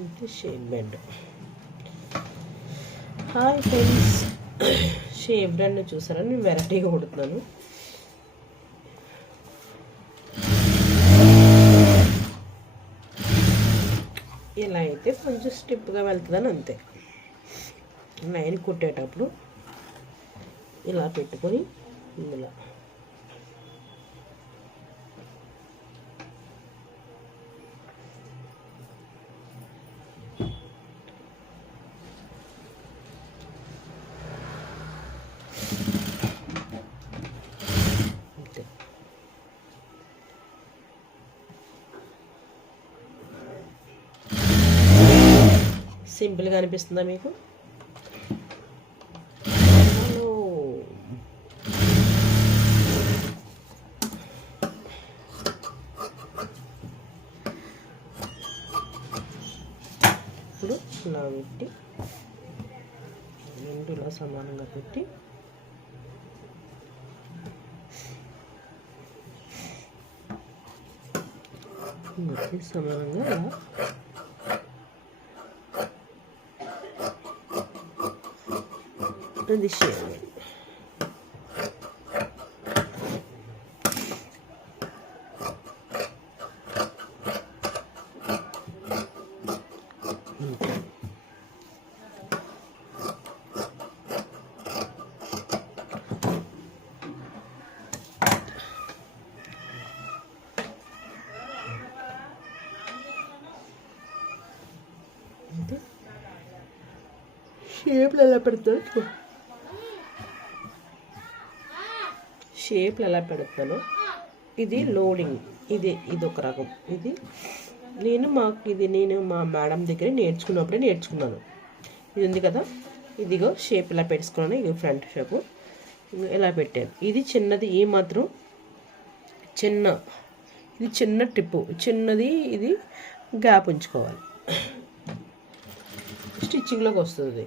ఇది shape bed. Hi friends, shape bed చూసారా? నేను వెరైటీగా కుడుతున్నాను. ఇలా అయితే కొంచెం స్టిప్గా వెళ్తుందని అంతే. లైన్ కుట్టేటప్పుడు ఇలా పెట్టుకొని ఇందులో సింపుల్గా అనిపిస్తుందా మీకు? ఇప్పుడు ఇలా పెట్టి రెండు ఇలా సమానంగా పెట్టి సమానంగా ఇలా ఇది షేప్. షేప్లు ఎలా పెడతారు? షేప్లు ఎలా పెడతాను? ఇది లోడింగ్. ఇది ఒక రకం. ఇది నేను మా మేడం దగ్గర నేర్చుకున్నాను. ఇది ఉంది కదా, ఇదిగో షేప్ ఇలా పెట్టుకున్నాను. ఇది ఫ్రంట్ షేపు ఇలా పెట్టాను. ఇది చిన్నది, ఈ మాత్రం ఇది చిన్న టిప్పు, చిన్నది. ఇది గ్యాప్ ఉంచుకోవాలి, స్టిచ్చింగ్లోకి వస్తుంది.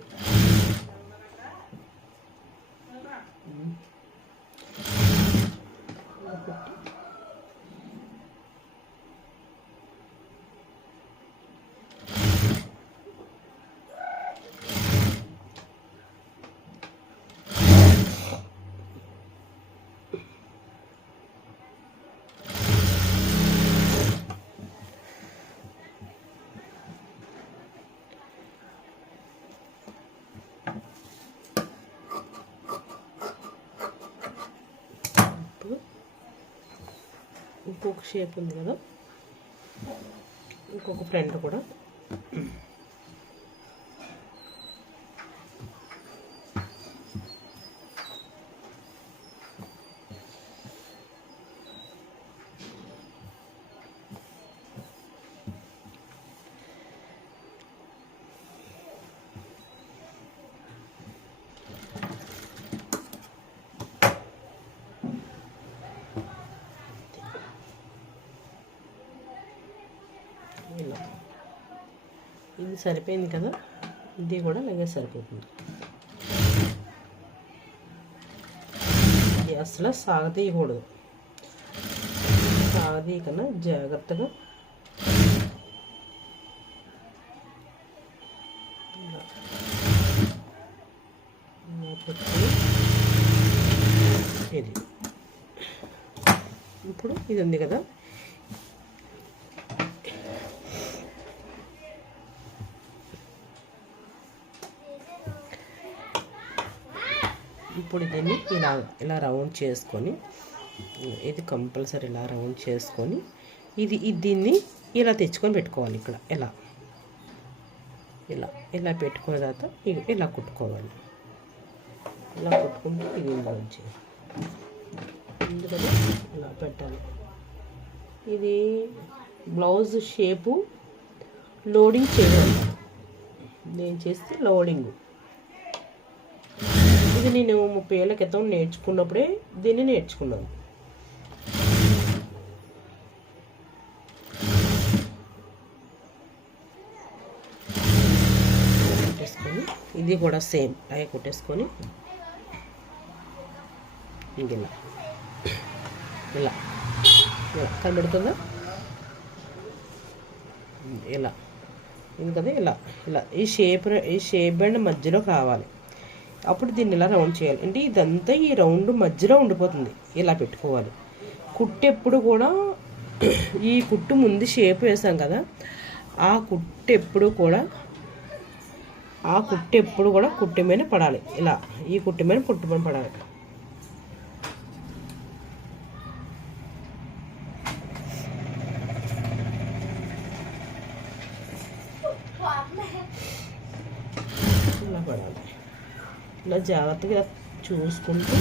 ఇంకొక షేప్ ఉంది కదా, ఇంకొక ఫ్రంట్ కూడా ఇలా. ఇది సరిపోయింది కదా, ఇది కూడా అలాగే సరిపోతుంది. ఇది అసలు సాగతీయకూడదు. సాగతీయకన్నా జాగ్రత్తగా ఇది. ఇప్పుడు ఇది ఉంది కదా, ఇప్పుడు దీన్ని ఇలా రౌండ్ చేసుకొని, ఇది కంపల్సరీ ఇలా రౌండ్ చేసుకొని దీన్ని ఇలా తెచ్చుకొని పెట్టుకోవాలి. ఇక్కడ ఇలా పెట్టుకున్న తర్వాత ఇలా కుట్టుకోవాలి. ఇలా కుట్టుకుంటే ఇది ఇందులోంచి ఇలా పెట్టాలి. ఇది బ్లౌజ్ షేపు లోడింగ్ చేయాలి. నేను చేస్తే లోడింగ్. ఇది నేను 30 ఏళ్ళ క్రితం నేర్చుకున్నప్పుడే దీన్ని నేర్చుకున్నాను. కుట్టేసుకొని ఇది కూడా సేమ్ అవి కుట్టేసుకొని ఇలా ఇలా కనబడుతుందా? ఇలా ఇది కదా ఇలా ఇలా ఈ షేప్ బ్యాండ్ మధ్యలోకి రావాలి. అప్పుడు దీన్ని ఇలా రౌండ్ చేయాలి. అంటే ఇదంతా ఈ రౌండ్ మధ్యలో ఉండిపోతుంది. ఇలా పెట్టుకోవాలి. కుట్టు ఎప్పుడు కూడా ఈ కుట్టు ముందు షేప్ వేసాం కదా, ఆ కుట్టు ఎప్పుడు కూడా కుట్టు మీద పడాలి. ఇలా ఈ కుట్టు మీద పడాలి. ఇలా పడాలి. ఇలా జాగ్రత్తగా చూసుకుంటూ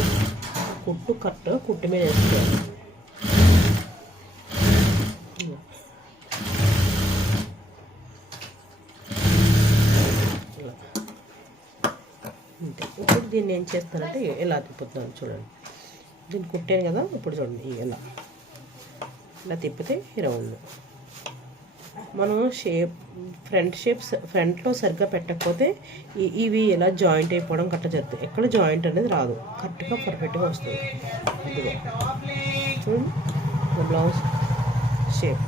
కుట్టు కరెక్ట్గా కుట్టు మీద వేసుకోవాలి. అంతే. ఇప్పుడు దీన్ని ఏం చేస్తానంటే ఎలా తిప్పుతున్నాను చూడండి. దీన్ని కుట్టాను కదా, ఇప్పుడు చూడండి ఇలా తిప్పితే ఈ రౌండ్. మనం ఫ్రంట్లో సరిగ్గా పెట్టకపోతే ఇవి ఎలా జాయింట్ అయిపోవడం కరెక్ట్గా జరుగుతుంది. ఎక్కడ జాయింట్ అనేది రాదు, కరెక్ట్గా పర్ఫెక్ట్గా వస్తుంది. ఇదిగో చూడండి బ్లౌజ్ షేప్.